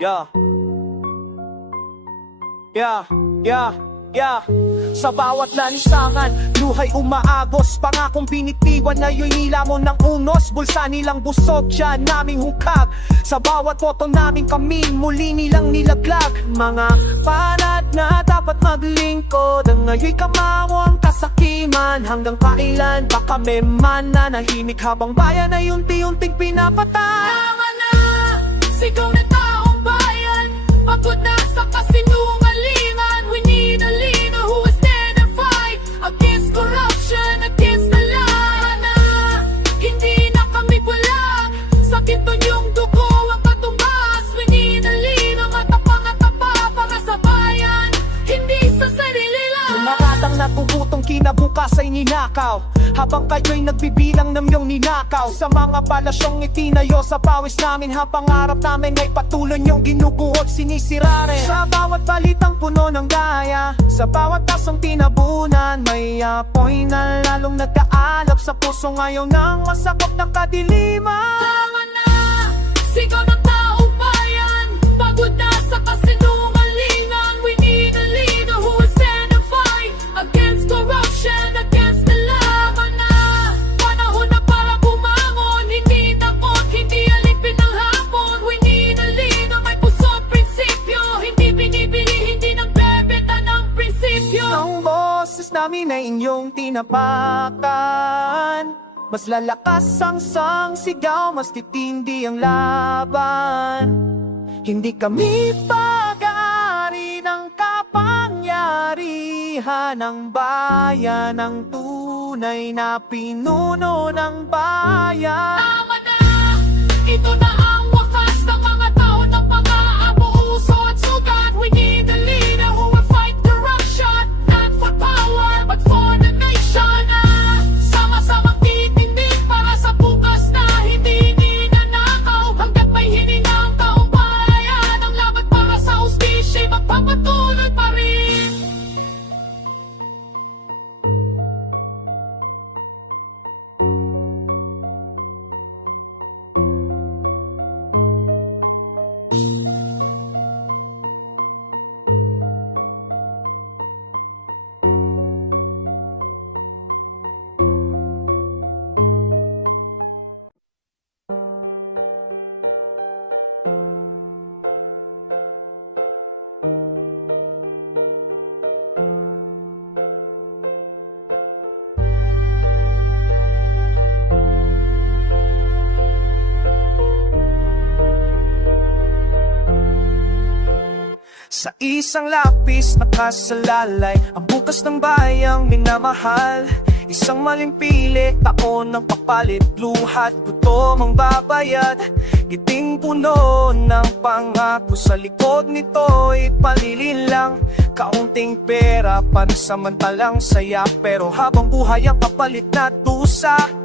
Yeah. Yeah, yeah, yeah. Sa bawat lansangan, luhay umaagos. Pangakong binitiwan na yo'y nilamon ng unos. Bulsa nilang busog, dyan naming hukag. Sa bawat boto namin kami, muli nilang nilaglag. Mga panad na dapat maglingkod, ang ngayoy kamawo ang kasakiman. Hanggang kailan pa kami mananahimik habang bayan ay unti-unting pinapatay. Tama na, sigaw na taong bayan. Pagod na sa kasinungalingan. We need a leader who will stand and fight against corruption, against the law na hindi na kami bulag. Sa ginto niyong dugo ang katumbas. We need a leader matapang at tapa para sa bayan, hindi sa sarili lang. Tumakatang natubutong kinabukas ay ninakaw, habang kayo'y nagbibilang ng iyong ninakaw. Sa mga palasyong itinayo sa pawis namin, habang pangarap namin ay patuloy niyong ginuguhot, sinisira rin. Sa bawat balitang puno ng daya, sa bawat tasong tinabunan, may apoy na lalong nagkaalap sa puso ngayon ng masakop ng kadiliman. Tama na, sigaw ng taong bayan. Pagod na sa kasinungalingan. We need a leader who will stand and fight against corruption, against the law na panahon na para bumangon. Hindi takot, hindi alipin ng hapon. We need a leader, may puso't prinsipyo. Hindi binibili, hindi nagbebenta ng prinsipyo. Ang boses namin ay inyong tinapakan. Mas lalakas ang sigaw, mas titindi ang laban. Hindi kami pag-aari ng kapangyarihan ng bayan, ng tunay na pinuno ng bayan. Tama na, ito na ang wakas ng mga tao ng pang-aabo, uso at sugat. We need a leader who will fight corruption, not for power, but for the nation. Sama-samang titindig para sa bukas na hindi ninanakaw. Hanggat may hininga ang taong bayan, ang laban para sa hustisya magpapatuloy pa rin. Sa isang lapis nakasalalay ang bukas ng bayang minamahal. Isang maling pili, taon ng papalit, luhat, gutom ang babayad. Giting puno ng pangako, sa likod nito'y palililang. Kaunting pera, pansamantalang saya, pero habang buhay ang kapalit na dusa.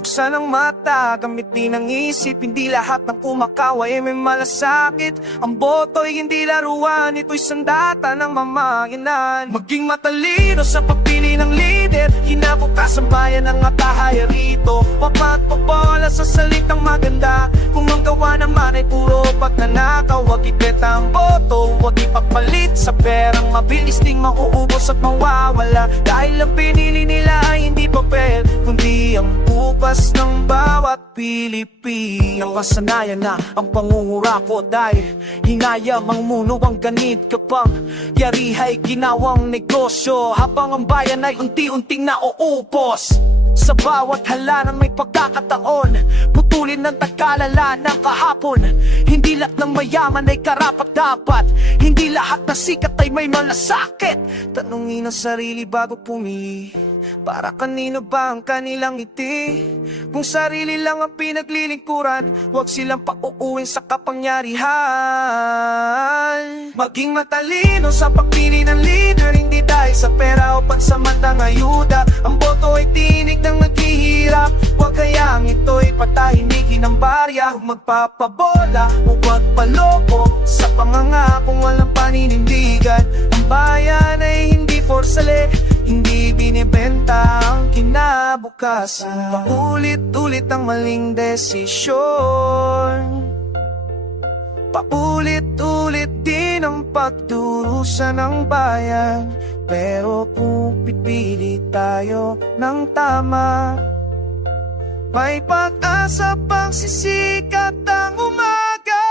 Buksan ang mata, gamitin ang isip, hindi lahat ng kumakaway ay may malasakit. Ang boto'y hindi laruan, ito'y sandata ng mamaginan. Maging matalino sa pagpili ng lider, hinabukas ang bayan ng atahaya rito. Huwag magpabola sa salitang maganda, kung ang gawa naman ay puro pagnanakaw. Huwag ibeta ang boto, huwag ipapalit sa perang mabilis ding mauubos at mawawala. Dahil ang pinili nila ay hindi papel, kundi ang bukas ng bawat Pilipino. Nakasanayan na ang pangungurako dahil hinayang ang muno ang ganit kapang yarihay ginawang negosyo, habang ang bayan ay unti-unting nauupos. Sa bawat halalan may pagkakataon, putulin ng tagkalala ng kahapon. Hindi lahat ng mayaman ay karapat-dapat, hindi lahat na sikat ay may malasakit. Tanungin ang sarili bago pumili, para kanino ba ang kanilang ngiti? Kung sarili lang ang pinaglilingkuran, huwag silang pauuwin sa kapangyarihan. Maging matalino sa pagpili ng leader, hindi dahil sa pera o pansamantang ayuda. Ang boto ay tinig ng naghihirap, huwag kayang ito'y patahimikin ng barya. Huwag magpapabola, huwag magpaloko sa pangangakong walang paninindigan. Ang bayan ay hindi for sale, hindi binibenta ang kinabukasan. Paulit-ulit ang maling desisyon. Paulit-ulit din ang pagdurusa ng bayan, pero kung pipili tayo ng tama, may pag-asa pang sisikat ang umaga.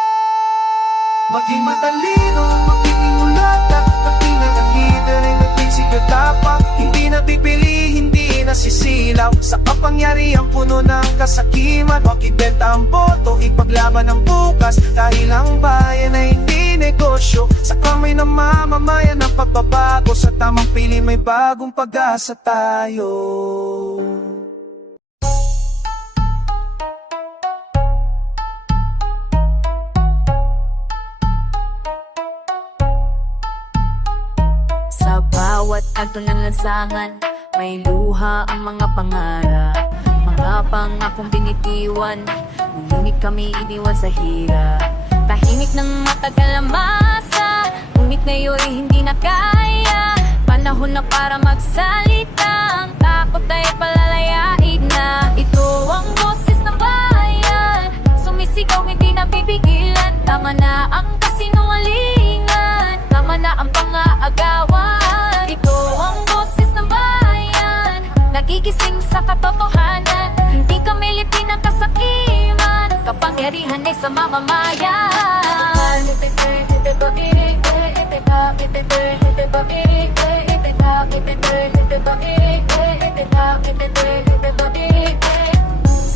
Maging matalino, maging ulat at patinag ang lider ay nagpinsigat dapat. Hindi napipili, hindi nasisilaw sa kapangyarihan puno ng kasakiman. Huwag ibenta ang boto, ipaglaban ang bukas, dahil ang bayan ay hindi negosyo. Sa kamay ng mamamayan ang pagbabago, sa tamang pili may bagong pag-asa tayo. Sa bawat kanto ng lansangan, may luha ang mga pangarap. Mga pangakong binitiwan, ngunit kami iniwan sa hirap. Tahimik ng matagal na masa, ngunit ngayon hindi na kaya. Panahon na para magsalita, ang takot ay palalayain na. Ito ang boses ng bayan, sumisigaw hindi na pipigilan. Tama na ang kasinungalingan, tama na ang pang-aagawan. Ito ang boses ng bayan, nagigising sa katotohanan. Hindi kami lipi ng kasakiman, kapangyarihan ay sa mamamayan.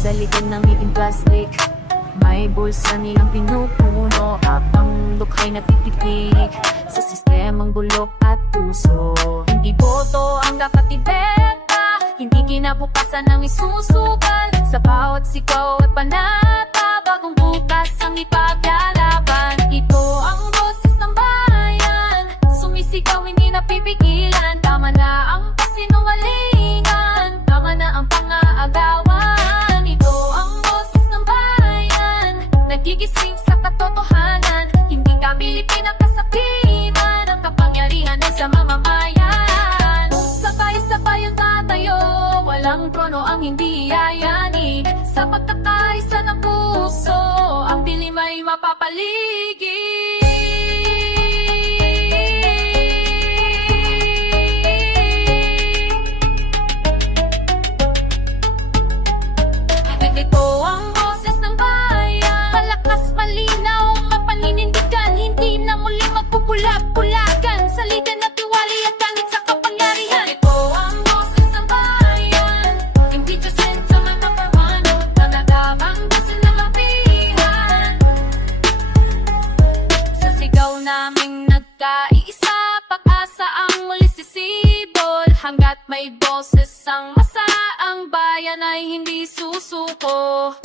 Sa likod ng ngipin plastic, may bulsa nilang pinupuno, habang lukha'y napipitik sa sistemang bulok at puso. Hindi boto ang dapat ibenta, hindi kinabukasan ang isusugal. Sa bawat sigaw at panata, bagong bukas ang ipaglalaban. Ito ang boses ng bayan, sumisigaw hindi napipigilan. Tama na ang kasinungalingan, tama na ang pang-aagawan. Ito ang boses ng bayan, nagigising sa katotohanan. Hindi kami lipin ang kasakiman, ang kapangyarihan ay sa mamamayan. Sabay-sabay ang tatayo, walang trono ang hindi yayanig. Sa pagkakaisa ng puso, ang dilim ay mapapaligid. Ito ang boses ng bayan, malakas, malinaw, mapaninindigan. Hindi na muli magpupulag-pulagan, saligan at tiwali at kanit sa kapangyarihan. Ito ang boses ng bayan, hindi Diyosin sa mga pamano, nanagabang Diyosin na lapihan. Sa sigaw naming nagkaisa, pag-asa ang muli sisibol. Hanggat may boses ang masa, ang bayan ay hindi susuko.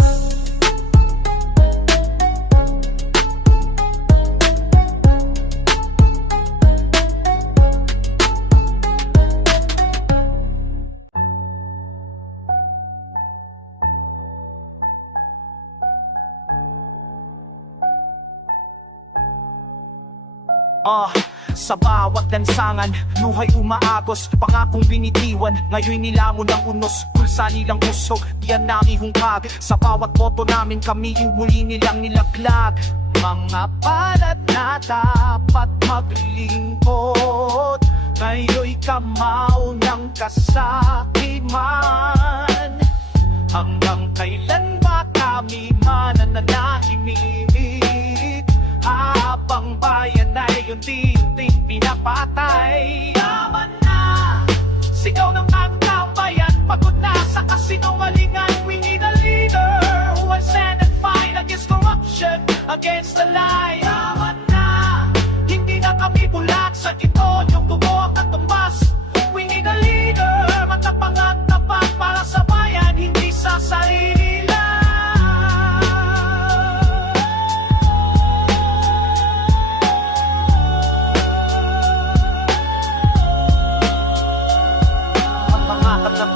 Sa bawat lansangan, luhay umaagos, pangakong binitiwan, ngayon nilamon ang unos, pulsa nilang usok, diyan namin hungkag. Sa bawat boto namin kami yung huli nilang nilaglag. Mga palad na dapat maglingkod, ngayon'y kamao ng kasakiman. Hanggang kailan ba kami mananahimik, habang bayan ay unti-unting pinapatay? Yaman na, sigaw ng mga bayan, pagod na sa kasinungalingan. We need a leader who will stand and fight against corruption, against the lie. Yaman na, hindi na kami bulag sa ito, yung tubo at tumbas. We need a leader, matapang at tapat para sa bayan, hindi sa sarili lang.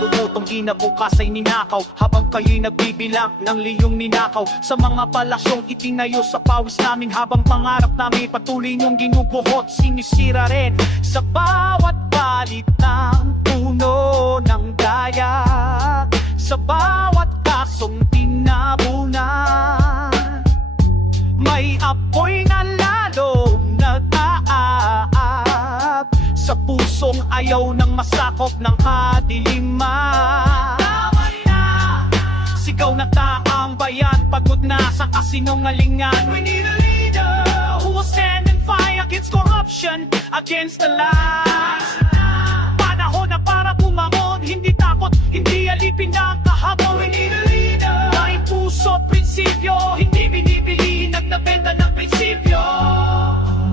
Tutong kinabukas ay ninakaw, habang kayo'y nagbibilang ng liyong ninakaw. Sa mga palasyong itinayo sa pawis namin, habang pangarap namin patuloy niyong ginubuhot, sinisira rin sa bawat palit ng puno ng daya. Sa bawat kasong tinabunan, may apoy sakop ng kadiliman. Tama na! Sigaw na taang bayan, pagod na sa kasinungalingan. We need a leader who will stand and fight against corruption, against the lies. Panahon na para bumangon, hindi takot, hindi alipin ng kahamon. We need a leader, may puso at prinsipyo, hindi binibili, nagnabenta ng prinsipyo.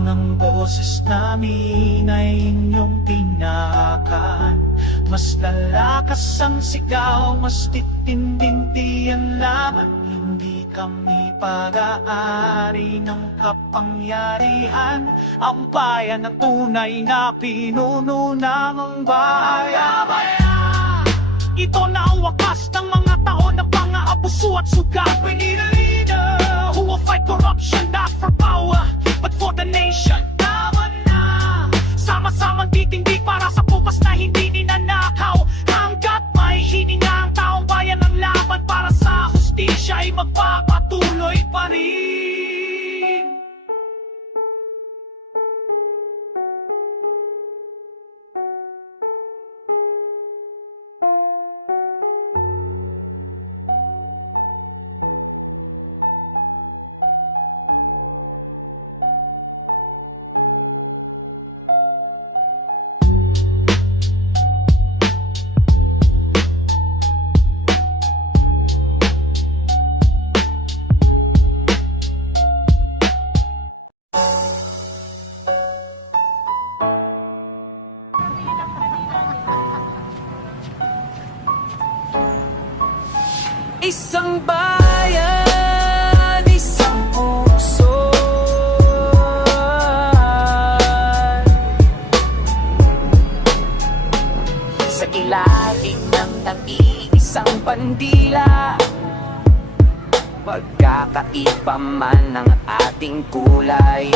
Ang boses namin ay inyong tinakan, mas lalakas ang sigaw, mas titindindi ang laban. Hindi kami pag-aari ng kapangyarihan, ang bayan ng tunay na pinuno ng bayan. Ito na ang wakas ng mga taon ng pang-aabuso at sugat. We need a leader who will fight corruption, not for power, but for the nation. Tama na! Sama-samang titindig para sa bukas na hindi ninanakaw. Hanggat may hininga ang taong bayan ng laban para sa hustisya ay magpapatuloy pa rin. Isang bayan, isang puso, sa ilalim ng nag-iisang bandila. Pagkakaiba man ng ating kulay,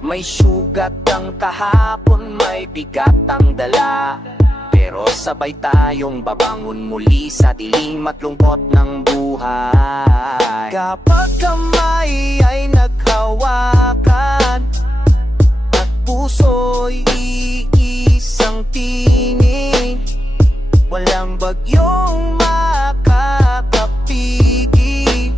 may sugat ang kahapon, may bigat ang dala. Pero sabay tayong babangon muli sa dilim at lungkot ng buhay. Kapag kamay ay naghawakan at puso'y iisang tinig, walang bagyong makakapigil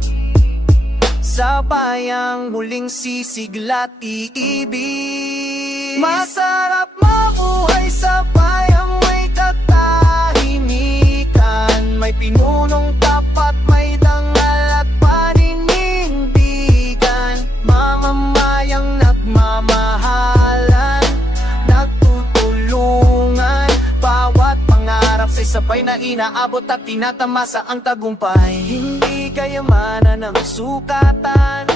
sa bayang muling sisigla't iibig. Masarap mabuhay sa bayang may katahimikan, may pinunong tapat, may dangal at paninindigan. Mamamayang nagmamahalan, nagtutulungan, bawat pangarap sa'y sabay na inaabot at tinatamasa ang tagumpay. Hindi kayamanan ng sukatan,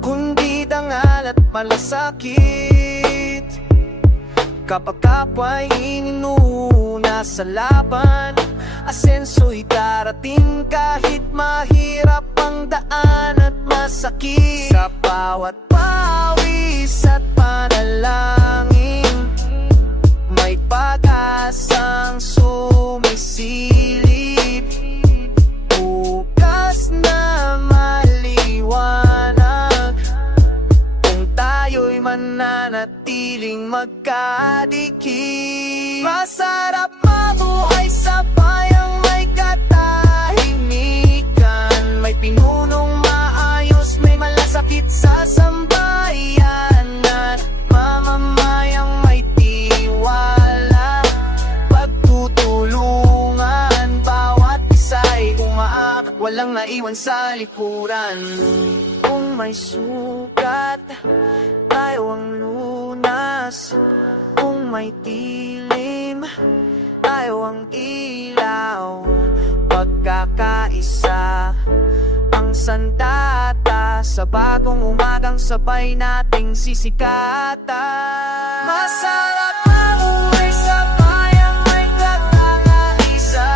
kundi dangal at malasakit. Kapag kapwa'y ininuna sa laban, asenso'y darating kahit mahirap ang daan at masakit. Sa bawat pawis at panalangin, may pag-asang sumisilip. Bukas na maliwanag, kung tayo'y mananatiling magkadikit. Masarap mabuhay sa bayang may katahimikan, may pinunong maayos, may malasakit sa sambayanan. Mamamayang may tiwala, pagtutulungan, bawat isa'y umaak, walang naiwan sa likuran. Kung may sugat, tayo ang lunas. Kung may dilim, tayo ang ilaw. Pagkakaisa ang sandata, sa bagong umagang sabay nating sisikata. Masarap mabuhay sa bayang may katakaisa,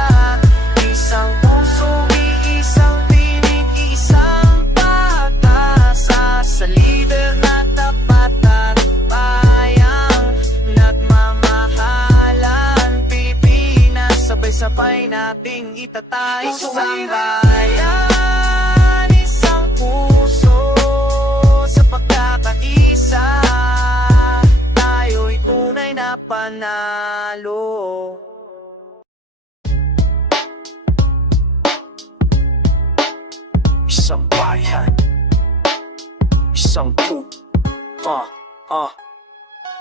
isang puso, iisang pinig, isang pag-asa. Sa lider na tapat at bayang nagmamahalan, Pilipinas, sabay-sabay nating itatay. Isang bayan, isang puso, sa pagkakaisa, tayo'y tunay na panalo. Isang bayan, isang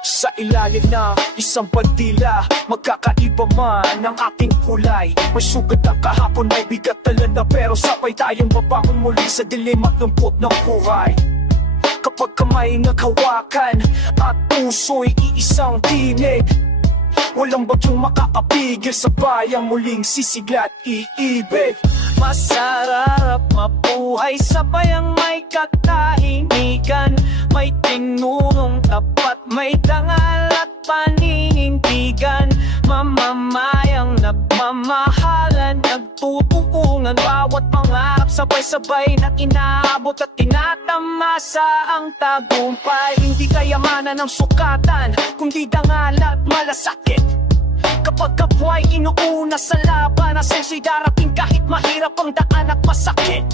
sa ilalim na isang bandila, magkakaiba man ang ating kulay. May sugat na kahapon, may bigat na pero sabay tayong babangon muli sa dilim at lungkot ng buhay. Kapag kamay naghawakan at puso'y iisang tinig, walang bagyong makakapigil sa bayang muling sisigla at iibig. Masarap mabuhay sa bayang may katahimikan, may tinurong tapat, may dangal at paninindigan. Mamamayang nagmamahalan, nagtutuungan, bawat pangarap sabay-sabay na inaabot at tinatamasa ang tagumpay. Hindi kayamanan ang sukatan, kundi dangal at malasakit. Kapag kapwa'y inuuna sa laban, asenso'y darating kahit mahirap ang daan at masakit.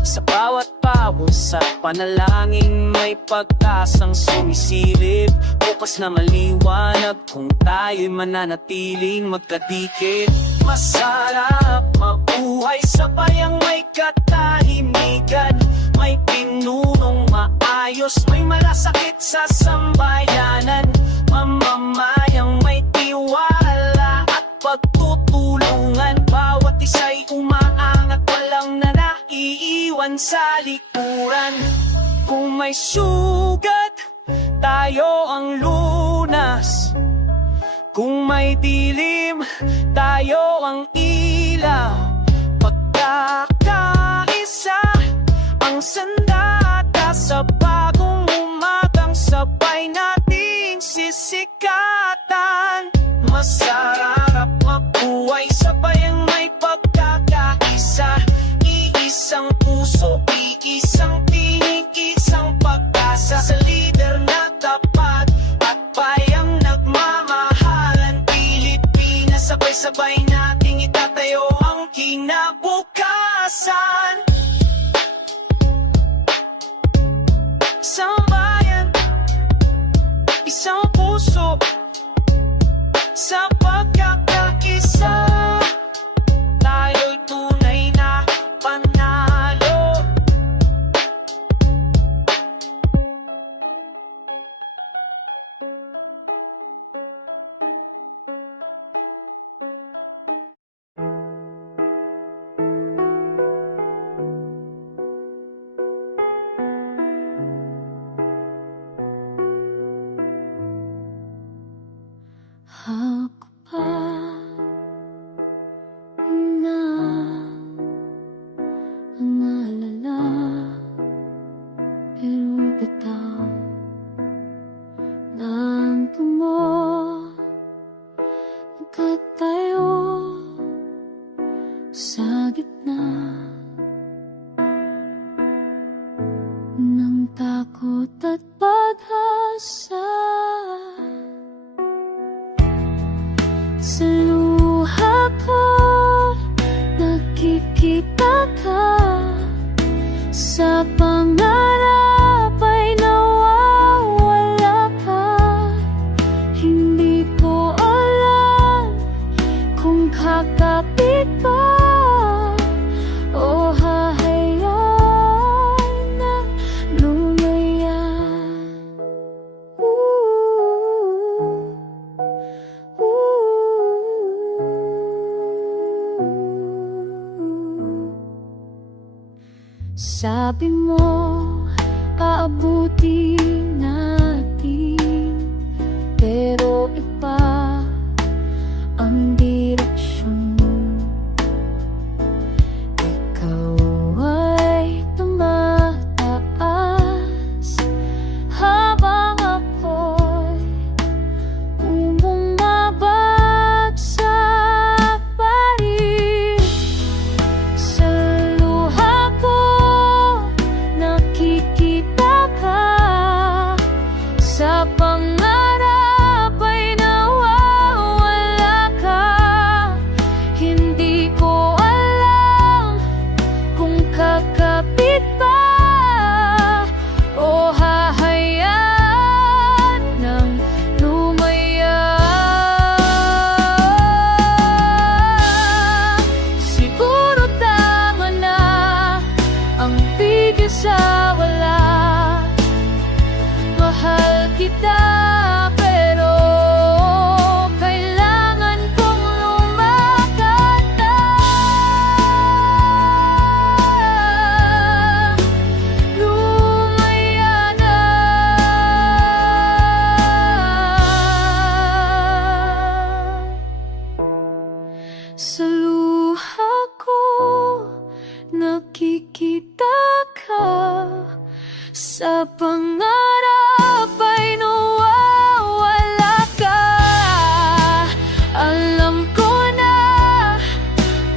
Sa bawat pawis at panalangin, may pag-asang sumisilip. Bukas na maliwanag kung tayo'y mananatiling magkadikit. Masarap mabuhay sa bayang may katahimikan, may pinunong maayos, may malasakit sa sambayanan. Mamamayang may tiwala at pagtutulungan, bawat isa'y umaangat, walang naiiwan sa likuran. Kung may sugat, tayo ang lunas. Kung may dilim, tayo ang ilaw. Pagkakaisa ang sandata sa bagong umagang sabay nating sisikatan. Masarap mabuhay sa bayang may pagkakaisa, iisang puso, iisang tinig, isang pag-asa. Sa lider na tapat at bayang nagmamahalan, Pilipinas, sabay-sabay nating itatayo ang kinabukasan. Isang bayan, isang puso, sa pagkakaisa, tayo'y tunay na panalo. Ako pa na ang naalala, pero bitaw nanto mo, nagkatayo sa gitna ng takot at pag-asa. Sa luha ko, nakikita ka. Sa pangarap ay nawawala ka. Hindi ko alam kung kakapit ba o hahayaan na lumaya. Sabi mo, aabutin natin, pero iba ang direksyon. Ikaw ay tumataas habang ako'y bumabagsak pa rin. Sa luha ko, nakikita ka.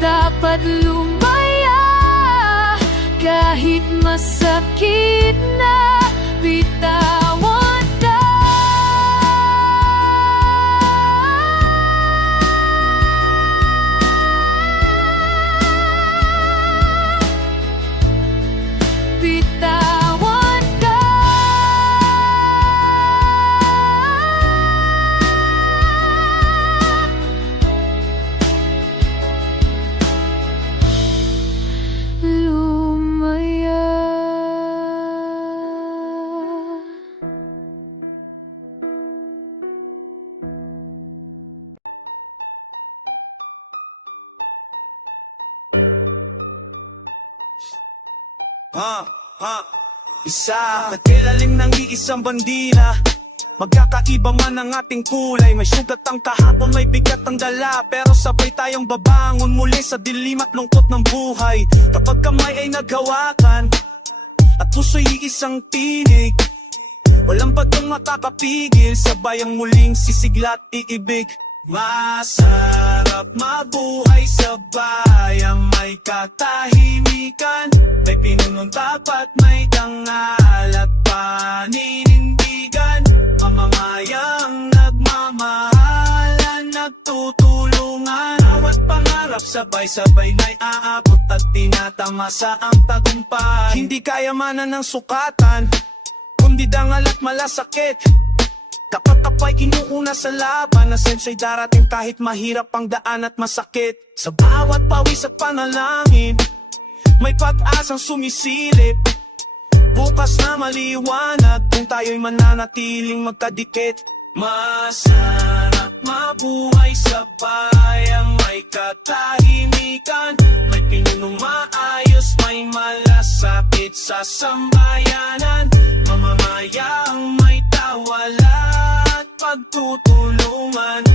dapat lumaya. Kahit masakit na, bitawan ka. Bitawan ka. Lumaya. Isa nagkilalim ng iisang bandila. Magkakaiba man ang ating kulay. May sugat ang kahapon, may bigat ang dala. Pero sabay tayong babangon muli sa dilim at lungkot ng buhay. Kapag kamay ay naghawakan at puso'y isang tinig, walang bagong makakapigil. Sabay ang muling sisiglat iibig. Masarap mabuhay sa bayang may katahimikan. May pinununtapat, may tangal at paninindigan. Mamamayang nagmamahalan, nagtutulungan. Bawat pangarap sabay-sabay na'y aabot at tinatamasa ang tagumpay. Hindi kayamanan ng sukatan, kundi dangal at malasakit. Kapatapay inuuna sa laban, na sensa'y darating kahit mahirap ang daan at masakit. Sa bawat pawis at panalangin, may pag-asang sumisilip. Bukas na maliwanag kung tayo'y mananatiling magkadikit. Masarap mabuhay sa bayang may katahimikan. May pinunong maayos, may malasakit sa sambayanan. Mamamayang may tawala at pagtutulungan.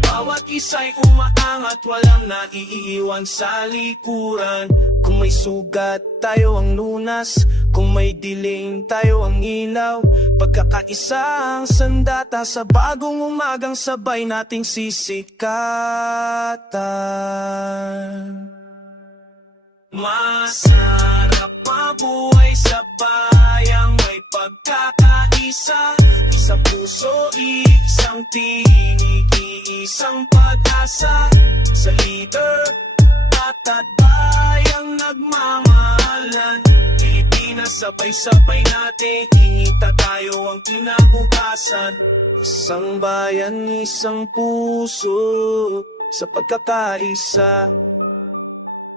Bawat isa'y umaangat, walang naiiwan sa likuran. Kung may sugat, tayo ang lunas. Kung may dilim, tayo ang ilaw. Pagkakaisa ang sandata, sa bagong umagang sabay nating sisikatan. Masarap mabuhay sa bayang may pagkakaisa. Isang puso, isang tinig, isang pag-asa. Sa leader at bayang nagmamahalan. Sabay-sabay natin, ingita tayo ang kinabukasan. Isang bayan, isang puso, sa pagkakaisa,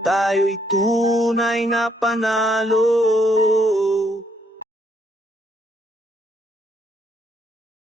tayo'y tunay na panalo.